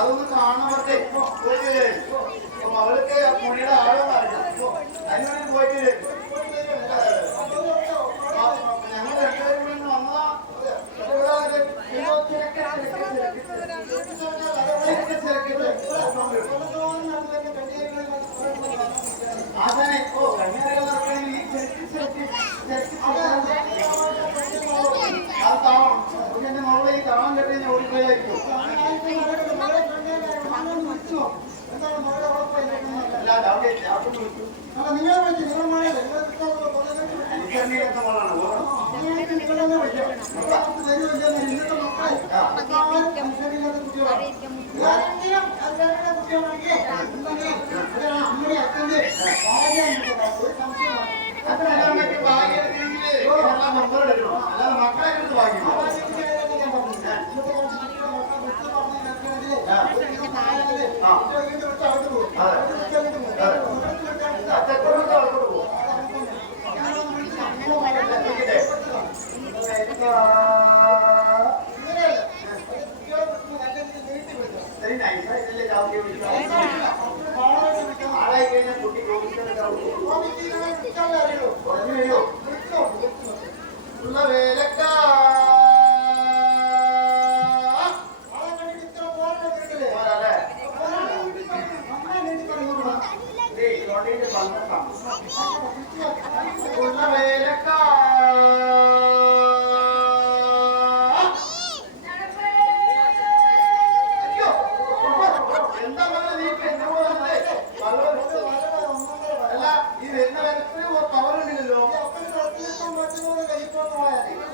അതൊന്ന് കാണാമത്തെ അവൾക്ക് മുടിയുടെ ആഴം അറിയാം അതിനുവേണ്ടി പോയിട്ട് ഞങ്ങൾ രണ്ടുപേരും വന്നതാ ആശാനെ ഓ കന്യാകുമാരി നടക്കണമെങ്കിൽ അത് താവണം എന്റെ മോളെ ഈ താളം കെട്ടി ഞാൻ ഓടിപ്പോയായിരിക്കും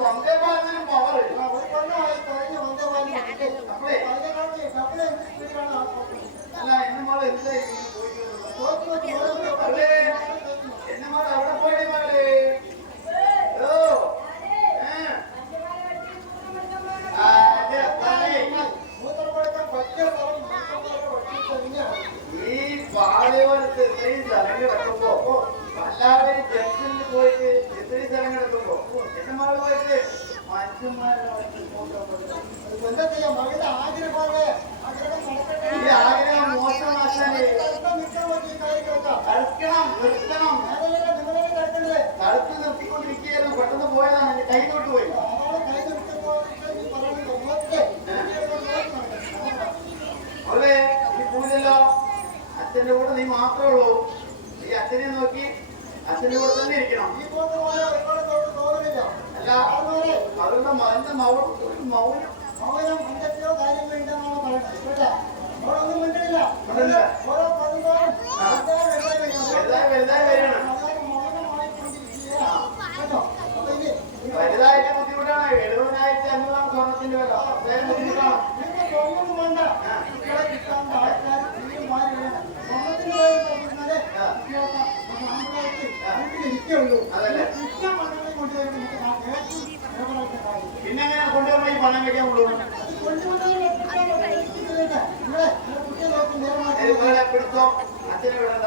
മക്കളെ ഭാഗ്യം നിർത്തിക്കൊണ്ടിരിക്കുകയായിരുന്നു പെട്ടെന്ന് പോയതാണ് എന്റെ കൈ തൊട്ട് പോയി അവളെ നീ പോയില്ലല്ലോ അച്ഛന്റെ കൂടെ നീ മാത്രമേ ഉള്ളൂ ഈ അച്ഛനെ നോക്കി അച്ഛന്റെ കൂടെ തന്നെ ഇരിക്കണം അല്ല അവരുടെ എന്റെ മൗനം എന്തൊക്കെയോ കാര്യങ്ങളുണ്ടെന്നാണ് പറയുന്നത് വലുതായിട്ട് ബുദ്ധിമുട്ടാണ് 70,500 സ്വർണത്തിന്റെ വില ബുദ്ധിമുട്ടാണ് പിന്നെ എങ്ങനെയാണ് കൊണ്ടുവരുമ്പോ ഈ പണം വെക്കാൻ കൊണ്ടുപോകുന്നത് പിടിച്ചോ അച്ഛനെ വിടണ്ട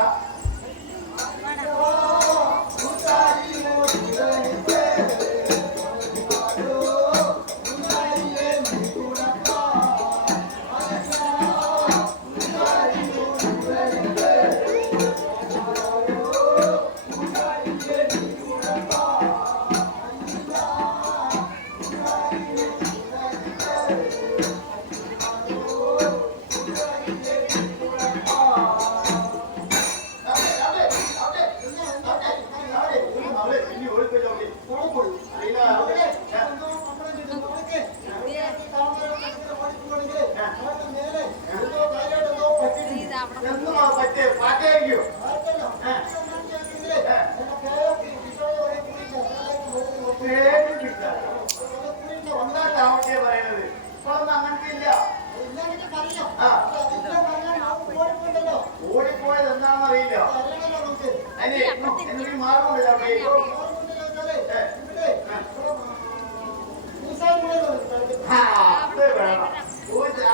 ആവശ്യം പറയണത്. ഇപ്പോഴൊന്നും അങ്ങനത്തെ ഇല്ല. ഓടിപ്പോയത് എന്താണെന്ന് അറിയില്ല. അതിന് മാർഗമില്ല.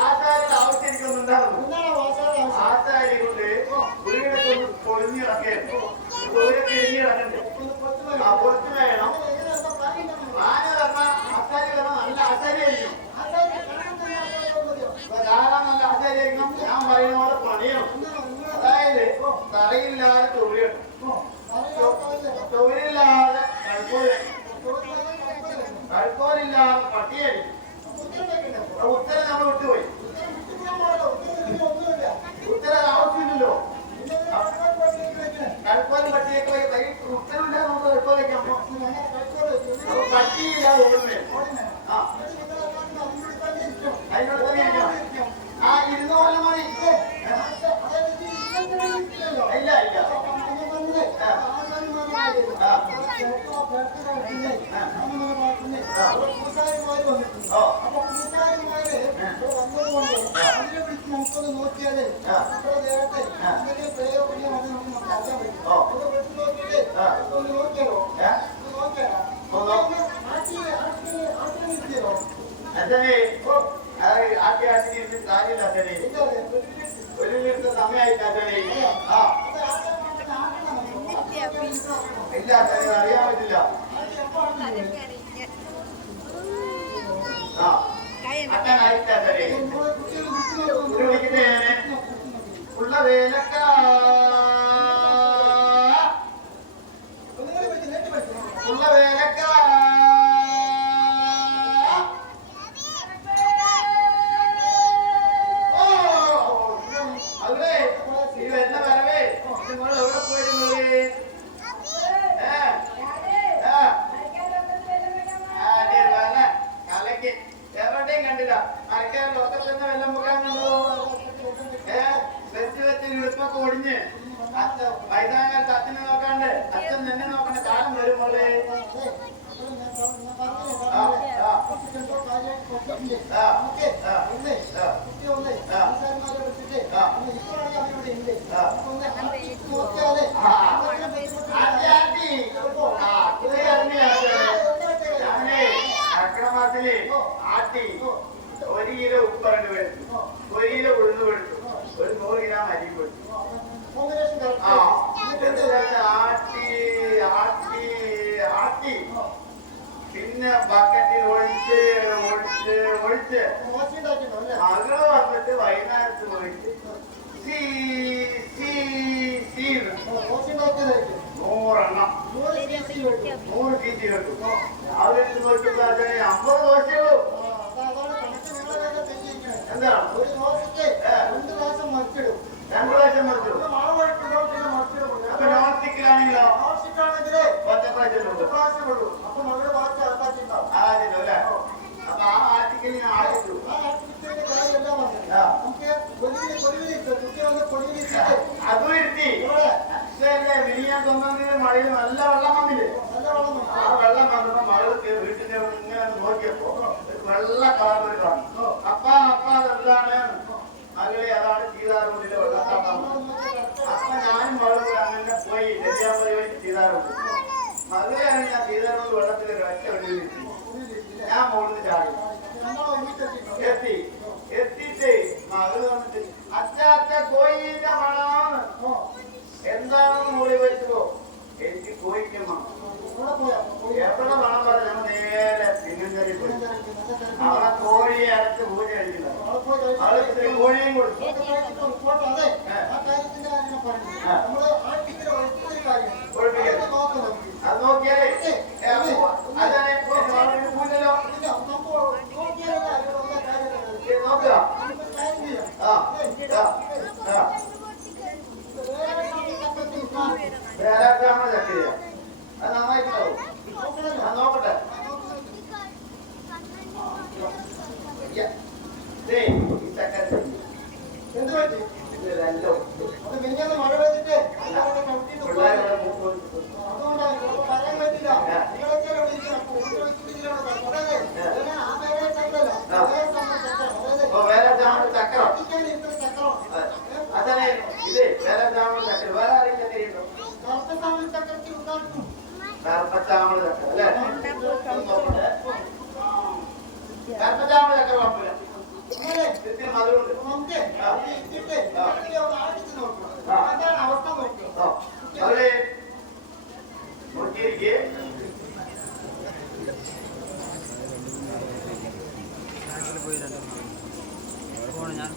ആചാര്യയുടെ ആവശ്യം എനിക്കൊന്നുണ്ടായിരുന്നു. ആചാര്യ കൊണ്ട് വീടൊക്കെ പൊളിഞ്ഞിറക്കായിരുന്നു. ഇറങ്ങണ്ടേ ആ പൊളിച്ചു വേണം. ആന പറഞ്ഞ ആചാര്യ പറഞ്ഞ നല്ല ആചാര്യായിരിക്കും. ധാരാളം നല്ല ആചാര്യായിരിക്കും. ഞാൻ പറയുന്ന പോലെ പണിയണം. അതായത് തറയില്ലാതെ തൊഴിലുണ്ട്, തൊഴിലില്ലാതെ കഴുക്കോലില്ലാതെ പട്ടിയായിരിക്കും. ഉത്തരം നമ്മൾ വിട്ടുപോയി. ഉത്തരം ആവശ്യമില്ലല്ലോ. കഴുക്കോലും പട്ടിയൊക്കെ ഉത്തരവില്ലാതെ നമുക്ക് കഴുക്കോലേക്കാമോ? പട്ടിയില്ലാതെ ഓടുന്നേ. ആ അതിനോട് തന്നെ ഇരിക്കണം. ആ 200 കൊല്ലം മതി. ഇല്ല ഇല്ല. നോക്കിയാല് അച്ഛനെ ആദ്യ ആട്ടിന് കാര്യമില്ല. അച്ഛനെ ഒരു വീട്ടിൽ സമയമായിട്ട് അച്ഛനെ ഇല്ല അച്ഛനെ അറിയാൻ പറ്റില്ല. അച്ഛനായിട്ട് അച്ഛനെ വിളിക്കട്ടെ. ഞാന് ഉള്ള വേലക്ക ഉള്ള വേലക്ക എവിടെയും കണ്ടില്ല. മരക്കാരൻ ലോക്കൽ തന്നെ വെള്ളം മുക്കാൻ കണ്ടു. വെച്ച് ഇടുപ്പൊക്കെ ഒടിഞ്ഞ് വൈതാകാലത്ത് അച്ഛനെ നോക്കാണ്ട് അച്ഛൻ തന്നെ നോക്കണ്ട കാലം വരുമ്പോൾ അക്രമാസത്തില് ആട്ടി 1 കിലോ ഉപ്പറണ്ട് വെച്ചു, 1 കിലോ ഉഴുന്ന് വെച്ചു, ഒരു 100 ഗ്രാം അരി വെച്ചു. ആട്ടി ആട്ടി ആട്ടി പിന്നെ ബക്കറ്റിൽ ഒഴിച്ച് ഒഴിച്ച് ഒഴിച്ച് മകള് വന്നിട്ട് വൈകുന്നേരത്ത് പോയിട്ട് 100 എണ്ണം 100 ചീറ്റി കേട്ടു. രാവിലെ നോക്കിയപ്പോ അച്ഛനെ 50 ദോശയുള്ളൂ. എന്താണ് 2 പ്രാവശ്യം മറിച്ചിടും. അപ്പൊ നോൺ സ്റ്റിക്കിലാണെങ്കിലോ ഒറ്റ പ്രാവശ്യമുള്ളൂ. അപ്പൊ മകള് വാച്ച് അടക്കാച്ചിട്ടുണ്ടാവും. ആദ്യമല്ലോ അല്ലേ? അപ്പൊ ആ ആർട്ടിക്കൽ ഞാൻ ആടിച്ചു. അതും ഇരുത്തി മിനിയാൻ തൊന്നതിന് മഴയിൽ നല്ല വെള്ളം വന്നില്ലേ? ആ വെള്ളം വന്നപ്പോ മകൾക്ക് വീട്ടിന്റെ ഇങ്ങനെ നോക്കിയപ്പോ വെള്ള കളറിൽ കാണും. അപ്പ അതെന്താണ്? മകളെ അതാണ് സീതാർകുണ്ടിലെ വെള്ളച്ചാട്ടം. അപ്പൊ ഞാനും മകളും അങ്ങനെ പോയി നെല്ലിയാമ്പതി വഴി സീതാർകുണ്ട്. മകളെയാണ് ഞാൻ സീതാർകുണ്ട് വെള്ളത്തിൽ ഒറ്റ ഒഴിവിലിരുത്തി. ഞാൻ മുകളിൽ ചാടി എത്തിയിട്ട് മകള് വന്നിട്ട് അച്ഛ കോയിന്റെ മണമാണ് എന്താണെന്ന് മൂടി വെച്ചതോ. എനിക്ക് കോയിക്കണം. എവിടെ മണം പറഞ്ഞ ഞങ്ങൾ നേരെ തിങ്ങഞ്ചേരി പോയി. അവിടെ കോഴിയെ അടച്ച് പൂജ കഴിക്കില്ല. അവിടെ കോഴിയും കൊടുത്തു. അത് നോക്കിയാലേ അതാണ് പൂജല്ലോ. നോക്കുക വേറെ ചക്കിരിയ അത് നന്നായിട്ടുണ്ടാവും. ഞാൻ നോക്കട്ടെ. ഈ ചക്കര എന്ത് പറ്റി? ഇതല്ലോ മഴ പെയ്തിട്ട് അതുകൊണ്ടാണ് പറയാൻ പറ്റില്ല. കർമ്മജാമൊക്കെ കുഴപ്പമില്ല. മധുരമുണ്ട്. അവസ്ഥ നോക്കുക. അവര് നോക്കിയിരിക്കെ ഞാൻ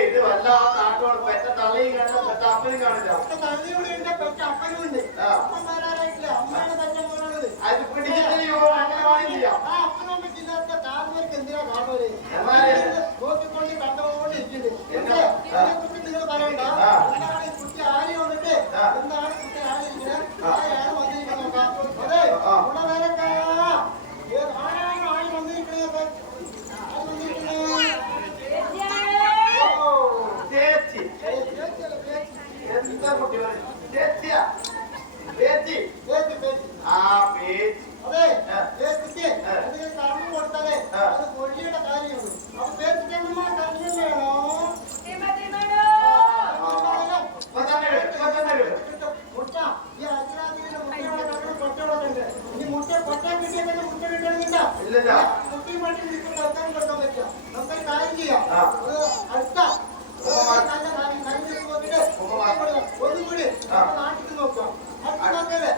ഇത് വല്ലാത്ത ആട്ടോട് പെറ്റ തള്ളയും കാണും പെറ്റ അപ്പനും കാണില്ല. അത് പിടിച്ചിട്ട് അങ്ങനെ വാങ്ങില്ല. നിങ്ങൾ പറയണ്ട കുട്ടി ആര് വന്നിട്ട് എന്താണ് കുട്ടി ആയിരിക്കുന്നത് ആരാണ് വന്നിരിക്കുന്നത് അതെ ആരാണ് ആര് വന്നിരിക്കുന്നത് എന്താ കുട്ടി ചേച്ചിയാ ചേച്ചി ആ പേച്ചി അതെ കറണ്ട് കൊടുത്താലേ അത് പൊഴിയുടെ കാര്യമാണ് അപ്പൊ പേച്ചിട്ടമ്മ കറണ്ട് വേണോ മുട്ട ഈ അച്ഛനാഥിന്റെ മുട്ടയോടെ കൊച്ചോടുണ്ട് ഇനി മുട്ട കൊച്ചാൻ കിട്ടിയ തന്നെ മുട്ട കിട്ടണമെന്നില്ല കുട്ടിയും പട്ടി വിളിച്ച് കൊടുക്കാൻ കൊടുക്കാൻ പറ്റില്ല നമുക്കൊരു കാര്യം ചെയ്യാം അടുത്ത ഒന്നും കൂടി നാട്ടിൽ നോക്കാം നോക്കല്ലേ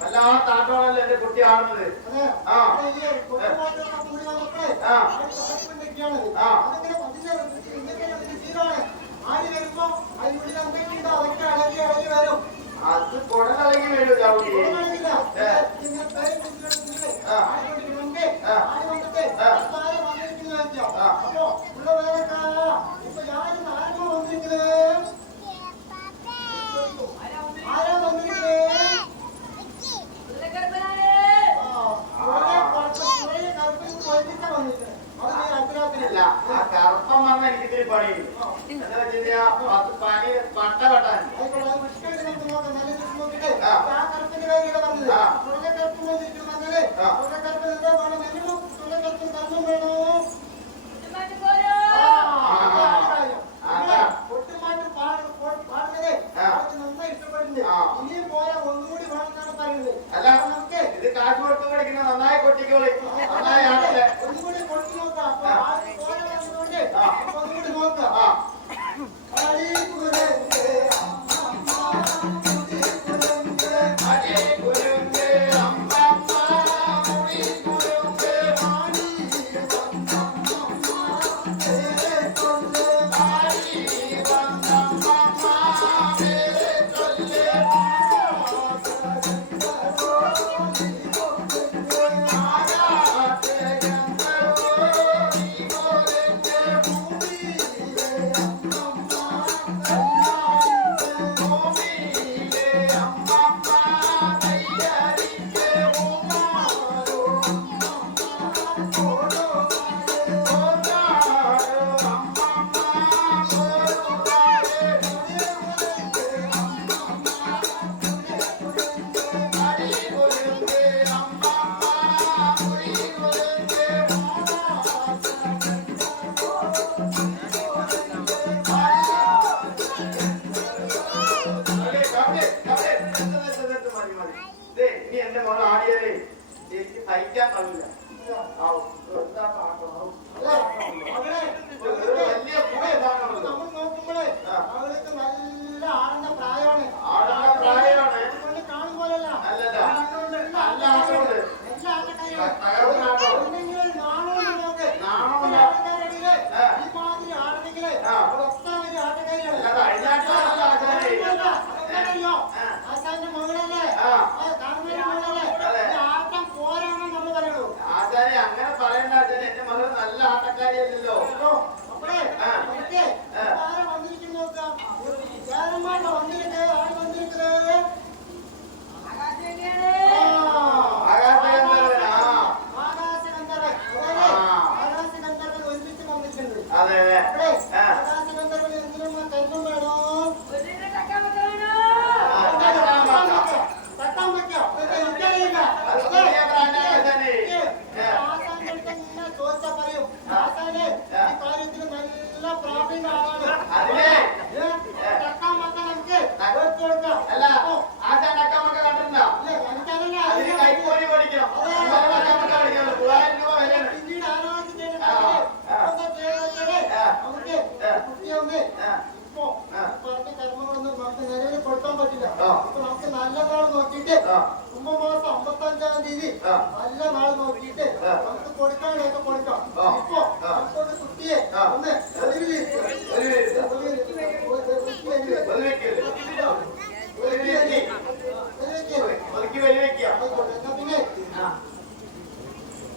വല്ലാത്ത ആട്ടമാണല്ലോ എന്റെ കുട്ടി ആടുന്നത്. അത് കുടകളങ്ങി വീഴും ചവിട്ടി. ആരാ വന്നിരിക്കുന്നത് അല്ല ആ കറുപ്പം വന്ന എനിക്ക് ഇത്തിരി പണി എന്താ വെച്ചാ പണി പട്ട കെട്ടാൻ ആ നോക്കിക്കോളി. നന്നായാണല്ലേ? ഒന്നുകൂടി കൊടുത്തു നോക്കാം. അപ്പൊ ആദ്യം പോലെ വന്നതുകൊണ്ട് അപ്പൊ ഒന്നുകൂടി നോക്കാം. ഇനി എന്റെ മോൾ ആടിയാലേ എനിക്ക് സഹിക്കാൻ കഴിയില്ല. വലിയ നമ്മൾ നോക്കുമ്പോഴേ അവൾക്ക് നല്ല ആടുന്ന പ്രായമാണ്. പ്രായമാണ്. കാണുമ്പോലല്ല അല്ലല്ല നല്ല ആടുണ്ട്. എല്ലാ ആട്ടക്കാരും നാണോണ്ട് നോക്ക്. ആട്ടക്കാരടിയില് ഈ മാതിരി ആടണെങ്കില് ഒട്ടാ വലിയ ആട്ടക്കാരിയാണ്. ആശാന്റെ മകളല്ലേ? കാണുന്നതിന്റെ മകളല്ലേ? ആട്ടം പോരാണെന്ന് നമ്മൾ പറയുള്ളൂ. ആചാര്യ അങ്ങനെ പറയണ്ട ആചാര്യ. എന്റെ മകൾ നല്ല ആട്ടക്കാരിയല്ലല്ലോ. അപ്പഴേ ആരെ വന്നിരിക്കുന്നു നോക്കാം. ചേരന്മാരുടെ വന്നിരിക്കേ ആര് വന്നിരിക്കുന്നത്? ആകാശഗന്ധർവൻ ഒരുമിച്ച് വന്നിട്ടുണ്ട്. ആകാശഗന്ധർവൻ എന്തിനും കരുതും വേണോ? തട്ടാൻ പറ്റോ? ചോദിച്ചാ പറയും ആശാനെ ഈ കാര്യത്തിൽ നല്ല പ്രാവീണ ആളാണ്. തട്ടാൻ മക്ക നമുക്ക് കൊടുക്കാം. പിന്നീട് ആലോചിച്ചതിന് നമുക്ക് കുട്ടിയൊന്ന് ഇപ്പൊ പറഞ്ഞ കർമ്മങ്ങളൊന്നും നമുക്ക് നിലവിൽ കൊടുക്കാൻ പറ്റില്ല. ഇപ്പൊ നമുക്ക് നല്ല നാൾ നോക്കിയിട്ട് കുംഭമാസം 55-ാം തീയതി നല്ല നാൾ നോക്കിയിട്ട് നമുക്ക് കൊടുക്കാനൊക്കെ കൊടുക്കാം. ഇപ്പൊ നമുക്കൊരു കുട്ടിയെ ഒന്ന് പിന്നെ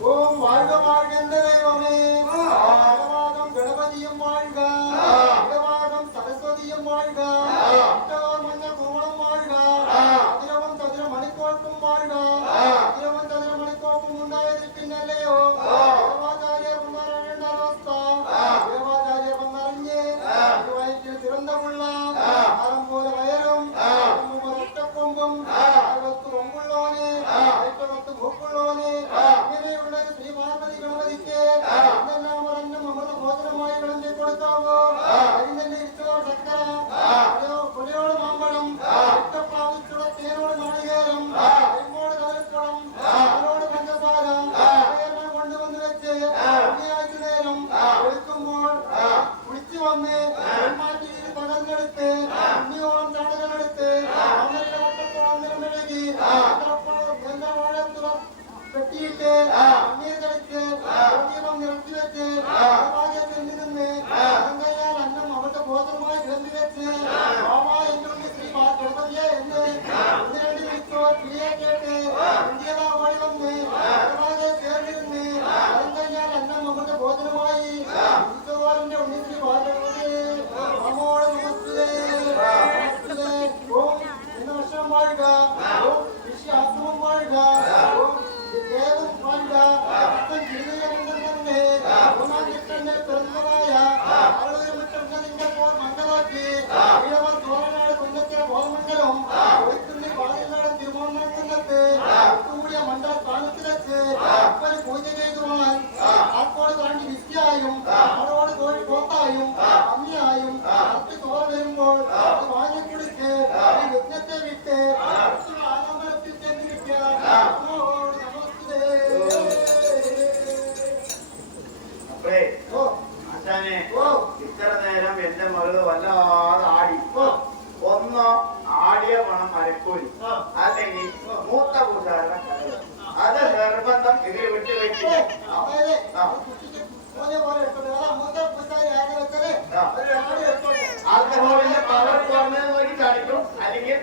ഓം வாழ்க வாழ்க என்ற தெய்வமே ഭഗവാനും ഗണപതിയും வாழ்க ഭഗവാനും സരസ്വതിയും வாழ்க മഞ്ഞ കോവളം வாழ்க അതിരവും ചതുര മണിക്കോൾക്കും வாழ்க അതിരവും ചതുര മണിക്കോൾക്കും ഉണ്ടായതിൽ പിന്നല്ലയോ ദേവാചാര്യർ വന്നറിയേണ്ട അവസ്ഥ ദേവാചാര്യർ വന്നറിഞ്ഞ് വയറ്റിൽ തിറന്തമുള്ള മരം പോലെ വയറും ഒറ്റക്കൊമ്പും 60 കൊമ്പുള്ളോന് 8 മൂക്കുള്ളോന് ഇങ്ങനെയുള്ള ശ്രീ പാർവതി ഗണപതിക്ക് എന്തെല്ലാം പറഞ്ഞും അമൃത ഭോജനമായി വിളമ്പി കൊടുക്കാവോ? അരിനെല്ലി ഇഷ്ടോ ചക്കര കൊലയോട് മാമ്പഴം ഇഷ്ടപ്രാവശ്യമുള്ള തേനോട് നാളികേരം കരിമ്പോട് കവലക്കുളം അതിനോട് പഞ്ചസാര കൊണ്ടുവന്ന് വെച്ച് വെള്ളിയാഴ്ച നേരം ഒഴിക്കുമ്പോൾ കുളിച്ചു വന്ന് മാറ്റി പകർന്നെടുത്ത് ഉണ്ണിയോളം ചാടകളെടുത്ത് അമ്മയുടെ വട്ടത്തോളം നിറമെഴുകി കെട്ടിയിട്ട് അമ്മയെ കളിച്ച് ദീപം നിറച്ചു വെച്ച് നിന്ന് അലങ്കയാൽ അന്നം അവരുടെ ബോധമായി ഗ്രന്ഥി വെച്ച് എന്നുണ്ണി ശ്രീ ഗണപതിയെ എന്ന് ഒന്ന് രണ്ട് വിളിച്ചോ കിളിയെ കേട്ട് ഇന്ത്യതാ ഓടി വന്ന് ചേർന്നിരുന്ന് അലങ്കയാൽ അന്നം അവരുടെ ഭോജനമായി ഉത്സവാറിന്റെ ഉണ്ണി ശ്രീ അമ്മോട് നമസ്തേ ഓം എന്ന വർഷം വാഴുക ഓം ഋഷി ആശ്രമം വാഴുക ഓം ദേവം വാഴുക ഒന്നാം കൃഷ്ണന്റെ പിറന്നതായ മുറ്റത്തിന്റെ മംഗളാക്കി ഈഴവർ തോരനാട് കുന്നത്തെ ബോധമംഗലം ഒഴിക്കുന്ന പാതിനാട് തിരുവോണക്കുന്നത്ത് കൂടിയ മണ്ഡല സ്ഥാനത്ത് വെച്ച് അപ്പന് പൂജ ചെയ്തുവാൻ ആക്കോട് താണ്ടി വിദ്യയായും അവരോട് കോഴി പോത്തായും അമ്മിയായും അത്തി തോറ വരുമ്പോൾ അത് വാങ്ങിക്കുടിച്ച് ഈ യജ്ഞത്തെ വിട്ട് ആലംബരത്തിൽ ചെന്ന് കിട്ടിയ എന്റെ മകള് വല്ലാതെ ആടി. ഒന്നോ ആടിയ പണം മരക്കൂലി, അല്ലെങ്കിൽ മൂത്ത കൂട്ടുകാരുടെ കഥ. അത് നിർബന്ധം ഇതിൽ വിട്ടു വെച്ചില്ല. ആൽക്കഹോളിന്റെ പവർ കുറഞ്ഞത് നോക്കി കാണിക്കും, അല്ലെങ്കിൽ